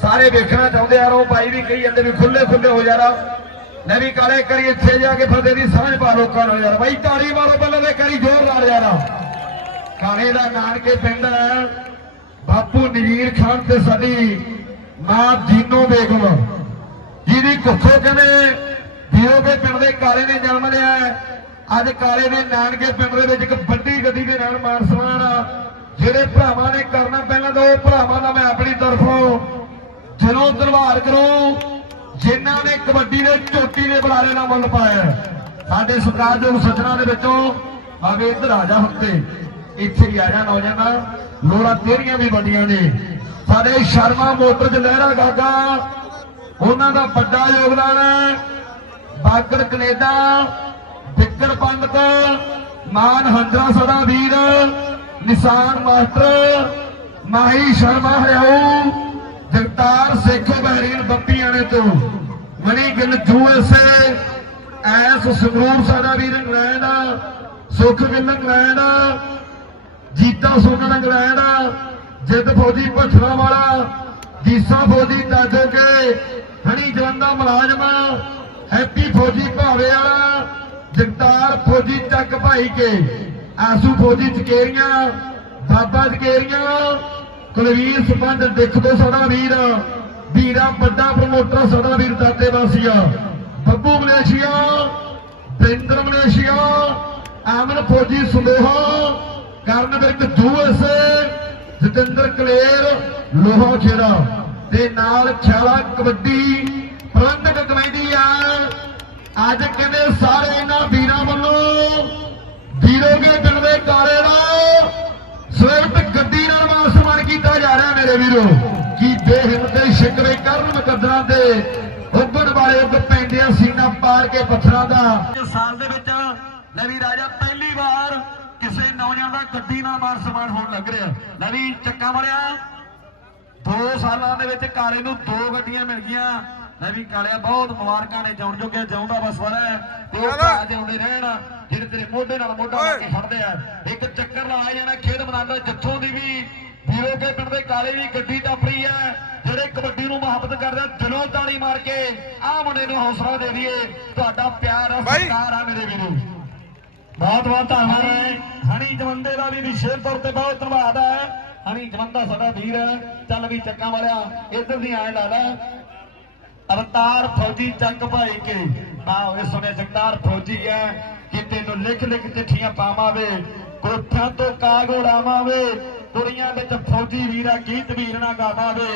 ਸਾਰੇ ਵੇਖਣਾ ਚਾਹੁੰਦੇ ਯਾਰ ਉਹ ਭਾਈ ਵੀ ਕਹੀ ਜਾਂਦੇ ਵੀ ਖੁੱਲੇ ਖੁੱਲੇ ਹੋ ਜਾਣਾ ਲੈ ਵੀ ਕਾਲੇ ਕਰੀ ਇੱਥੇ ਜਾ ਕੇ ਫਤਿਹ ਦੀ ਸਾਂਝ ਪਾ ਲੋਕਾਂ ਨੂੰ ਯਾਰ। ਬਾਈ ਤਾੜੀ ਮਾਰੋ ਬੱਲੇ ਤੇ ਕਰੀ ਜ਼ੋਰ ਨਾਲ ਯਾਰ। ਕਾਲੇ ਦਾ ਨਾਨਕੇ ਪਿੰਡ ਬਾਪੂ ਨਵੀਰ ਖਾਨ ਤੇ ਸਾਡੀ ਮਾਂ ਜੀਨੋ ਬੇਗਮ। ਜਿਹਦੀ ਕੁੱਖੋ ਕਹਿੰਦੇ ਵੀਰੋਗੇ ਪਿੰਡ ਦੇ ਕਾਲੇ ਨੇ ਜਨਮ ਲਿਆ ਅੱਜ ਕਾਲੇ ਦੇ ਨਾਨਕੇ ਪਿੰਡ ਦੇ ਵਿੱਚ ਇੱਕ ਵੱਡੀ ਗੱਡੀ ਦੇ ਨਾਲ ਮਾਨ ਸਨਮਾਨ ਜਿਹੜੇ ਭਰਾਵਾਂ ਨੇ ਕਰਨਾ ਪਹਿਲਾਂ ਤਾਂ ਉਹ ਭਰਾਵਾਂ ਦਾ ਮੈਂ ਆਪਣੀ ਤਰਫੋਂ ਦਿਲੋਂ ਧੰਨਵਾਦ ਕਰੋ ਜਿਨ੍ਹਾਂ ਨੇ ਕਬੱਡੀ ਦੇ ਚੋਟੀ ਦੇ ਬੁਲਾਰੇ ਨਾਲ ਮੁੱਲ ਪਾਇਆ ਸਾਡੇ ਸਤਿਕਾਰਯੋਗ ਸੱਜਣਾ ਦੇ ਵਿੱਚੋਂ ਆਵੇ ਇੱਧਰ ਆ ਜਾ ਹੁੰਦੇ ਇੱਥੇ ਹੀ ਆ ਜਾ ਨੌਜਵਾਨਾ, ਲੋੜਾਂ ਤੇਰੀਆਂ ਵੀ ਵੱਡੀਆਂ ਨੇ। ਸਾਡੇ ਸ਼ਰਮਾ ਮੋਟਰ ਚ ਲਹਿਰਾ ਗਾਗਾ, ਉਹਨਾਂ ਦਾ ਵੱਡਾ ਯੋਗਦਾਨ ਹੈ, ਬਾਗੜ ਕੈਨੇਡਾ ਵਿਕਰ ਪੰਡਤ, ਮਾਨ ਹੰਦਰਾ ਸਦਾ ਵੀਰ, ਨਿਸ਼ਾਨ ਮਾਸਟਰ, ਮਾਹੀ ਸ਼ਰਮਾ ਹਰਿਆਊ, ਜਗਤਾਰ ਸਿੱਖ ਬਹਿਰੀਨ ਬੱਪੀਆਣੇ ਤੋਂ। ਮਣੀ ਗਿੱਲ ਯੂਐਸਏ ਐਸ ਸੰਗਰੂਰ ਸਾਡਾ ਵੀਰ ਇੰਗਲੈਂਡ ਸੁਖ ਗਿੱਲ ਇੰਗਲੈਂਡ ਜੀਤਾ ਸੋਨਾ ਇੰਗਲੈਂਡ ਜਿੱਦ ਫੌਜੀ ਭੱਠਣਾ ਵਾਲਾ, ਜੀਸਾ ਫੌਜੀ ਦਾਦੋ ਕੇ, ਹਣੀ ਜਵੰਦਾ ਮੁਲਾਜ਼ਮ ਹੈਪੀ ਫੌਜੀ ਭਾਵੇ ਵਾਲਾ, ਜਗਤਾਰ ਫੌਜੀ ਚੱਕ ਭਾਈ ਕੇ, ਆਸੂ ਫੌਜੀ ਚਕੇਰੀਆਂ, ਬਾਬਾ ਚਕੇਰੀਆਂ, ਕੁਲਵੀਰ ਸਰਪੰਚ ਦੇਖ ਦੋ ਸਾਡਾ ਵੀਰ। ਵੀਰਾ, ਵੱਡਾ ਪ੍ਰਮੋਟਰ ਸਦਾ ਵੀਰ ਦਾਤੇ ਵਾਸੀਆ। ਬੱਬੂ ਮਲੇਸ਼ੀਆ, ਬਿੰਦਰ ਮਲੇਸ਼ੀਆ ਆਮਨ ਫੌਜੀ ਸੰਦੋਹਾ ਕਰਨ ਵਿਰਕ ਯੂਐਸਏ ਜਤਿੰਦਰ ਕਲੇਰ, ਲੋਹਾ ਖੇੜਾ ਤੇ ਨਾਲ ਖਿਆਲਾ ਕਬੱਡੀ, ਪ੍ਰਬੰਧਕ ਕਮੇਟੀ ਆ। ਅੱਜ ਕਹਿੰਦੇ ਸਾਰੇ ਇਹਨਾਂ ਵੀਰਾਂ ਵੱਲੋਂ ਵੀਰੋਗੇ ਦਿਨ ਦੇ ਕਾਲੇ ਦਾ ਸਵਿਫਟ ਗੱਡੀ ਨਾਲ ਮਾਨ ਸਨਮਾਨ ਕੀਤਾ ਜਾ ਰਿਹਾ ਮੇਰੇ ਵੀਰੋ? ਦੇ ਉੱਗਣ ਵਾਲੇ ਉੱਗ ਪੈਂਦਿਆਂ ਸੀਨਾ ਪਾਰ ਕੇ ਪੱਥਰਾਂ ਦਾ। ਇਸ ਸਾਲ ਦੇ ਵਿੱਚ ਨਵੀ ਰਾਜਾ ਪਹਿਲੀ ਵਾਰ ਕਿਸੇ ਨੌਜਵਾਨ ਦਾ ਗੱਡੀ ਨਾਲ ਮਾਨ ਸਨਮਾਨ ਹੋਣ ਲੱਗ ਰਿਹਾ। ਨਵੀ ਚੱਕਾ ਵਾਲਿਆ ਦੋ ਸਾਲਾਂ ਦੇ ਵਿੱਚ ਕਾਲੇ ਨੂੰ ਦੋ ਗੱਡੀਆਂ ਮਿਲ ਗਈਆਂ। ਨਵੀਂ ਕਾਲਿਆ ਬਹੁਤ ਮੁਬਾਰਕਾਂ ਨੇ ਜਾਣ ਜੋਗੇ ਜਾਉਂਦਾ ਬਸਵਰ ਹੈ। ਤੇ ਉਹ ਭਰਾ ਜਿਉਂਦੇ ਰਹਿਣ ਜਿਹੜੇ ਤੇਰੇ ਮੋਢੇ ਨਾਲ ਮੋਢਾ ਲਾ ਕੇ ਖੜਦੇ ਆ। ਇੱਕ ਚੱਕਰ ਲਾ ਜਾਣਾ ਖੇਡ ਮੈਦਾਨ ਜਿੱਥੋਂ ਦੀ ਵੀ ਵੀਰੋਗੇ ਪਿੰਡ ਦੇ ਕਾਲੇ ਵੀ ਗੱਡੀ ਟੱਪਰੀ ਹੈ। ਜਿਹੜੇ ਕਬੱਡੀ ਨੂੰ ਮੁਹੱਬਤ ਕਰਦੇ ਆ, ਦਿਲੋਂ ਤਾੜੀ ਮਾਰ ਕੇ ਆਹ ਮੁੰਡੇ ਨੂੰ ਹੌਸਲਾ ਦੇ ਦਈਏ। ਤੁਹਾਡਾ ਪਿਆਰ। ਸਤਿਕਾਰ ਆ ਮੇਰੇ ਵੀਰੋ। ਬਹੁਤ ਬਹੁਤ ਧੰਨਵਾਦ ਹੈ। ਹਣੀ ਜਵੰਦੇ ਦਾ ਵੀ ਵਿਸ਼ੇਸ਼ ਤੌਰ ਤੇ ਬਹੁਤ ਧੰਨਵਾਦ ਹੈ। ਹਣੀ ਜਵੰਦਾ ਸਾਡਾ ਵੀਰ ਹੈ। ਚੱਲ ਵੀ ਚੱਕਾਂ ਵਾਲਿਆ ਇੱਧਰ ਦੀ ਆਏ ਲਾ ਲੈ। ਅਵਤਾਰ ਫੌਜੀ ਚੱਕ ਭਾਈ ਕੇ। ਆਹ ਇਹ ਸੁਣਿਆ ਜਗਤਾਰ ਫੌਜੀ ਹੈ। ਕਿ ਤੈਨੂੰ ਲਿਖ ਲਿਖ ਚਿੱਠੀਆਂ ਪਾਵਾਂਵੇ ਕੋਠਾਂ ਤੋਂ ਕਾਗ ਉਡਾਵਾਂਵੇ ਦੁਨੀਆ ਵਿੱਚ ਫੌਜੀ ਵੀਰਾ ਗੀਤ ਵੀਰ ਨਾ ਗਾਵਾਂਵੇ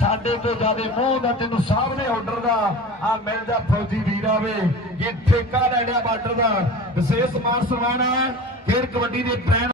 ਸਾਡੇ ਤੋਂ ਜਿਆਦੇ ਮੂੰਹ ਦਾ ਤੈਨੂੰ ਸਾਹਮਣੇ ਆਰਡਰ ਦਾ, ਆ ਮਿਲ ਫੌਜੀ ਵੀਰ ਆਵੇ। ਇਹ ਠੇਕਾ ਲੈ ਲਿਆ ਬਾਰਡਰ ਦਾ। ਵਿਸ਼ੇਸ਼ ਮਾਨ ਸਨਮਾਨ ਹੈ ਖੇਡ ਕਬੱਡੀ ਦੇ ਬ੍ਰਾਂਡ